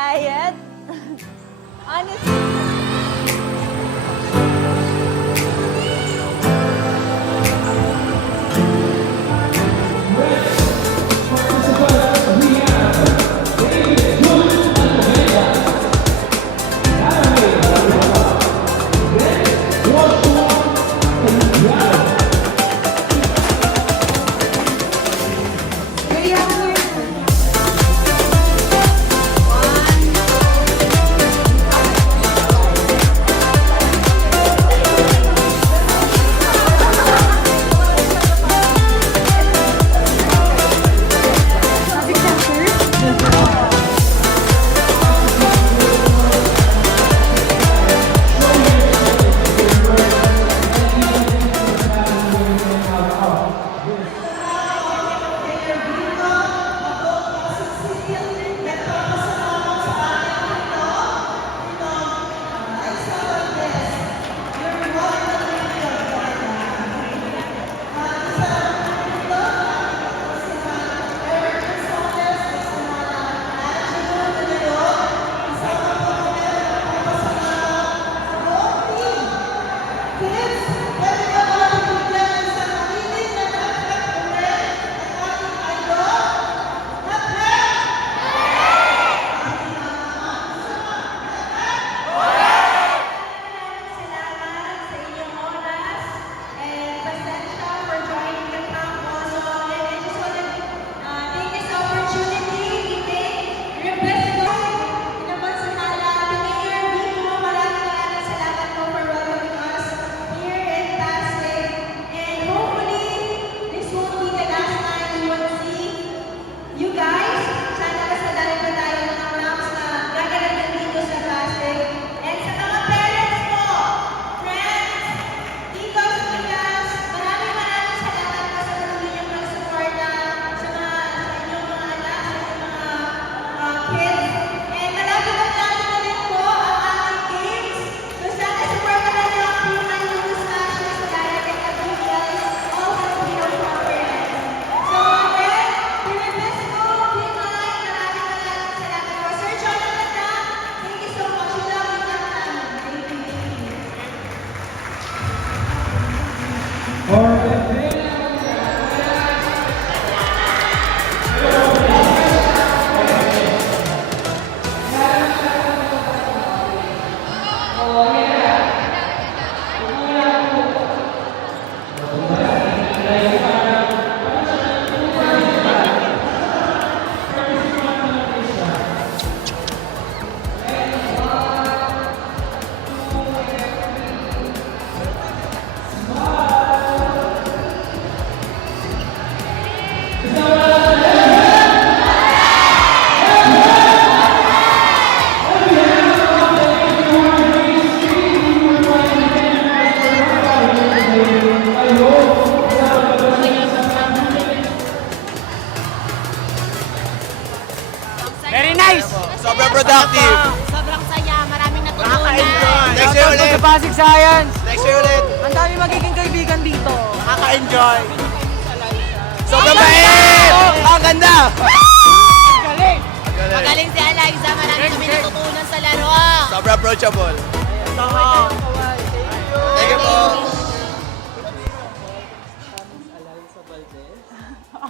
diet. Honestly, Sobrang productive. Sobrang saya, maraming natutunan. Next year ulit. sa Pasig Science! Next year ulit. Ang dami magiging kaibigan dito. Nakaka-enjoy. Sobrang bait! Ang ganda! Galing! Magaling si Eliza, marami kami natutunan sa laro. Sobrang approachable. Thank you po.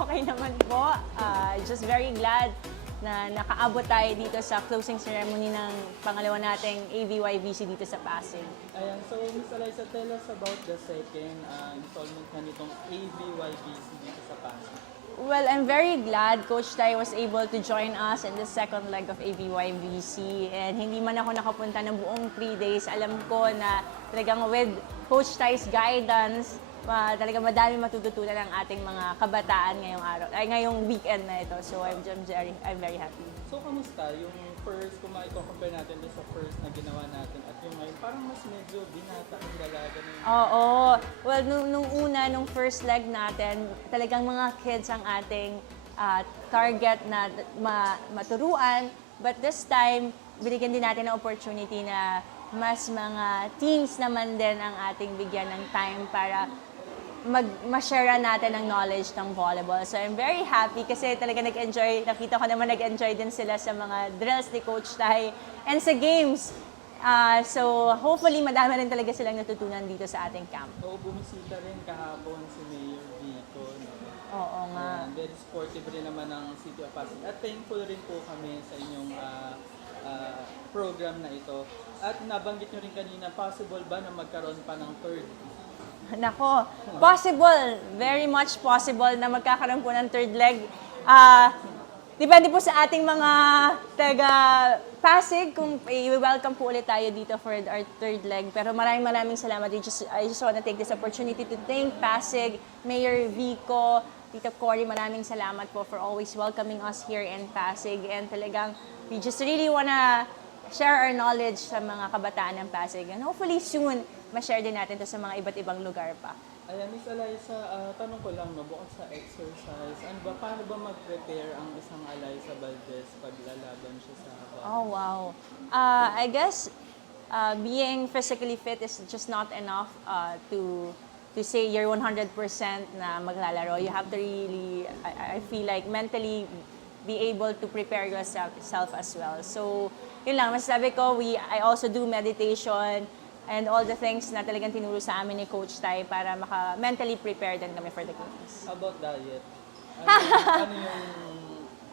okay naman po. Uh, just very glad na nakaabot tayo dito sa closing ceremony ng pangalawa nating AVYVC dito sa Pasig. Ayan, so Miss Eliza, tell us about the second uh, installment na nitong AVYBC dito sa Pasig. Well, I'm very glad Coach Tai was able to join us in the second leg of ABYBC. And hindi man ako nakapunta ng buong three days, alam ko na talagang with Coach Tai's guidance, ma talagang madami matututunan ang ating mga kabataan ngayong araw, ay ngayong weekend na ito. So I'm, I'm very, I'm very happy. So, kamusta yung first, kung maiko-compare natin doon sa first na ginawa natin at yung ngayon, parang mas medyo binata ang dalaga na yung Oo. Well, nung, nung una, nung first leg natin, talagang mga kids ang ating ah, target na ma- maturuan. But this time, binigyan din natin ng opportunity na mas mga teens naman din ang ating bigyan ng time para mag ma-share natin ang knowledge ng volleyball. So I'm very happy kasi talaga nag-enjoy, nakita ko naman nag-enjoy din sila sa mga drills ni Coach Tai and sa games. Ah, so hopefully madami rin talaga silang natutunan dito sa ating camp. Oo, bumisita rin kahapon si Mayor Vico. No? Oo nga. Ayan, very supportive rin naman ng City of Pasig. At thankful rin po kami sa inyong ah, ah, program na ito. At nabanggit nyo rin kanina, possible ba na magkaroon pa ng third? Nako, possible, very much possible na magkakaroon po ng third leg. Ah, depende po sa ating mga taga Pasig kung i-welcome po ulit tayo dito for our third leg. Pero maraming maraming salamat. I just, I just want to take this opportunity to thank Pasig, Mayor Vico, Tito Cory, maraming salamat po for always welcoming us here in Pasig. And talagang, we just really wanna share our knowledge sa mga kabataan ng Pasig. And hopefully soon, ma-share din natin to sa mga iba't ibang lugar pa. Ayan, Miss Eliza, ah, tanong ko lang, no, bukod sa exercise, ano ba, paano ba mag-prepare ang isang Eliza Valdez pag lalaban siya sa volleyball? Oh, wow. Uh, I guess uh, being physically fit is just not enough uh, to to say you're 100% na maglalaro. You have to really, I, I feel like, mentally be able to prepare yourself self as well. So, yun lang, masasabi ko, we, I also do meditation and all the things na talagang tinuro sa amin ni Coach Tai para maka mentally prepare din kami for the games. How about diet? Ano, ano yung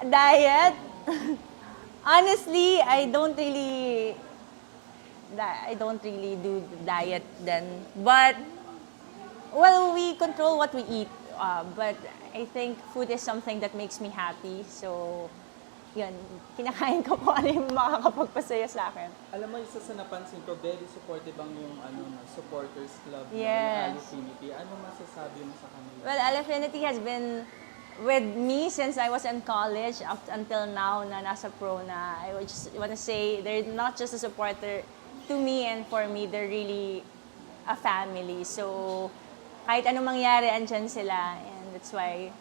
Diet? Honestly, I don't really I don't really do diet then. But well, we control what we eat. Uh, but I think food is something that makes me happy. So, yun, kinakain ko po ano yung makakapagpasaya sa akin. Alam mo, isa sa napansin ko, very supportive ang yung ano, no, supporters club Yes. ng Affinity. Ano masasabi mo sa kanila? Well, Affinity has been with me since I was in college up until now na nasa pro na. I would just want to say they're not just a supporter to me and for me, they're really a family. So, kahit anong mangyari, andyan sila. And that's why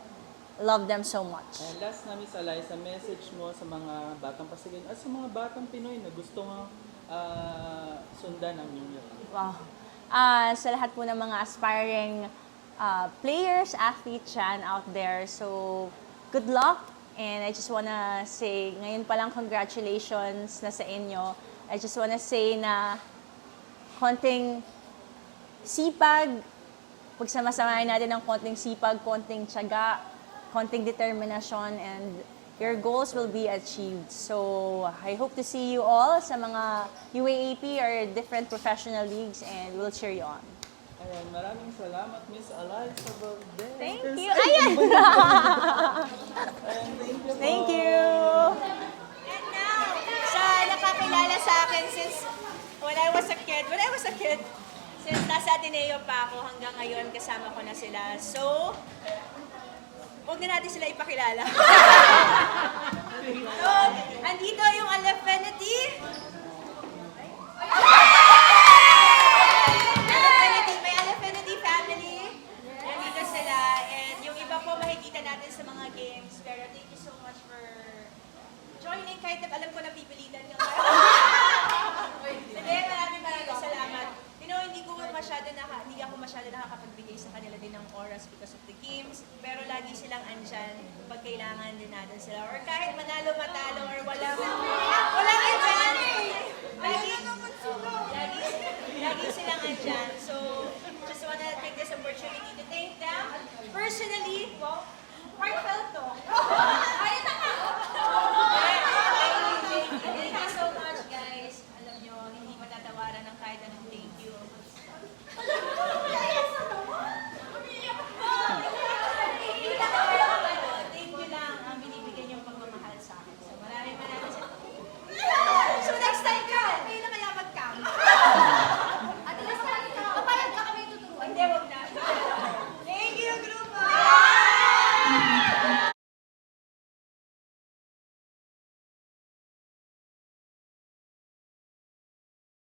love them so much. And last na, Miss Eliza, message mo sa mga batang Pasigan at sa mga batang Pinoy na gusto nga ah, sundan ang inyong yapak. Wow. Ah, sa lahat po ng mga aspiring ah, players, athletes yan out there. So, good luck. And I just wanna say, ngayon pa lang congratulations na sa inyo. I just wanna say na konting sipag, pagsamasamahin natin ng konting sipag, konting tiyaga, konting determinasyon, and your goals will be achieved. So, I hope to see you all sa mga UAAP or different professional leagues, and we'll cheer you on. Ayan, maraming salamat, Miss Eliza Valdez. Thank you! Ayan! Ayan, thank you. Thank you! And now, sa nakakilala sa akin since when I was a kid, when I was a kid, since nasa Ateneo pa ako hanggang ngayon kasama ko na sila. So, huwag na natin sila ipakilala. so, andito yung Alaffinity. Alaffinity, may Alaffinity family. Nandito sila. And yung iba po makikita natin sa mga games. Pero thank you so much for joining kahit na alam ko na pipilitan ka. Hindi, maraming maraming salamat. You know, hindi ko masyado naka, hindi ako masyado nakakapagbigay sa kanila din ng oras because of